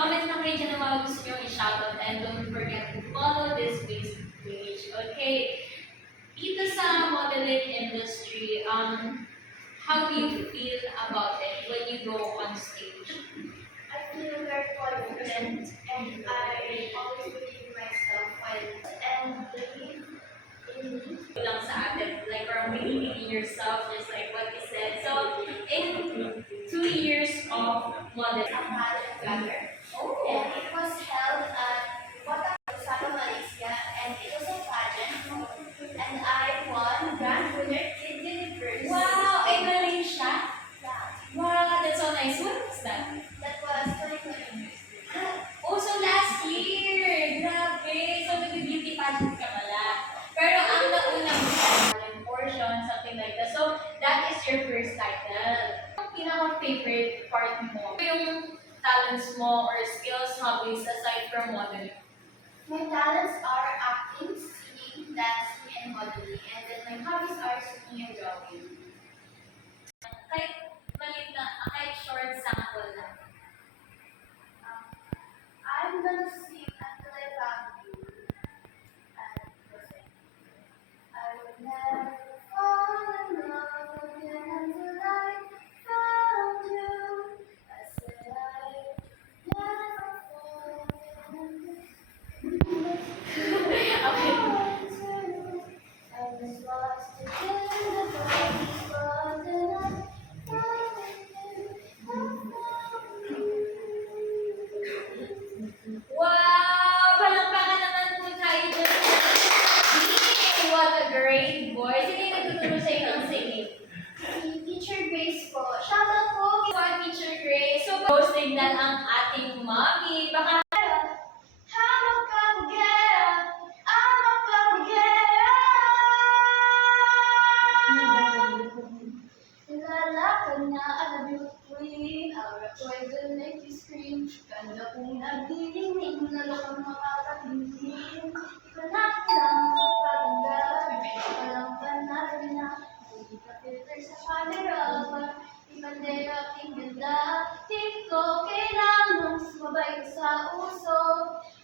Comment lang kayo dyan ang mga gusto nyo i-shoutout and don't forget to follow this Facebook page. Okay? Dito sa modeling industry, how do you feel about it when you go on stage? I feel very confident and I always believe in myself and believe in me. Lang sa atin, like from believing in yourself, just like what you said. So, in 2 years of modeling, A pageant rather. And it was held at Sana, Malaysia, and it was a pageant. And I won Grand Winner Kid Universe. wow, in Malaysia? Yeah, Wow, that's so nice. What was that? that was 2020. Oh, so last year! Grabe! So, nag-beauty pageant ka pala. Pero ang naunang talent portion, something like that. So, that is your first title. Ang pinaka-favorite part mo? Yung talents mo or skills, hobbies aside from modeling? My talents are acting, singing, dancing, and modeling. And then my hobbies are singing and drawing. Kahit maliit na, kahit short sample lang. I'm gonna sing until I found you. And I would never fall in love again until I found you. I said I'd never fall again. Okay. I was lost again in the darkness, but then I found you. Wow! Palakpakan naman po tayo dyan. Hey, what a great voice. Sino yung nagtuturo sa inyo ng singing? Si Teacher Grace po. Shoutout po. Wow, Teacher Grace. So, tignan ang ating mommy. Baka I'm a caballera. I'm a caballera. Nilalakad na ang beauty. Aura ko'y the make you scream. Ganda kong nagdidinig. Nalokang makakatingin. Ikaw na lang paganda. Medyo ka lang panalo na. Hindi ka filter sa camera. Ibandera aking ganda. Tip ko kailangan sumabay ka sa uso.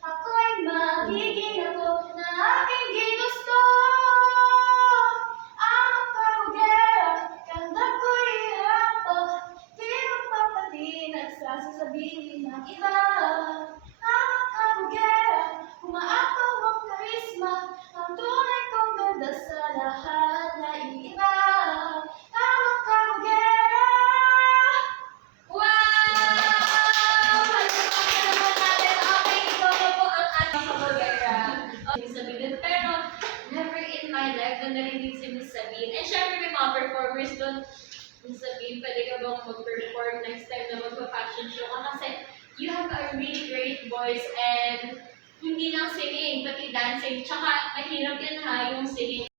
Ako'y magiging ako na aking ginusto. Ang kabugera, ganda ko'y ihapa. Di magpapatinag sa sasabihin ng iba. Ang kabugera, umaapaw ang karisma. Ang tunay kong ganda sa lahat na iiba. Ang kabugera. wow! Palakpakan naman natin. Okay, ikaw na po ang ating kabagera. Okay, sabihin. Pero, never in my life na narinig si Miss Sabine. And syempre, may mga performers doon. Miss Sabine, pwede ka bang mag-perform next time na magpa-fashion show ka? Kasi, you have a really great voice and hindi lang singing, pati dancing. Tsaka, mahirap yan ha, yung singing.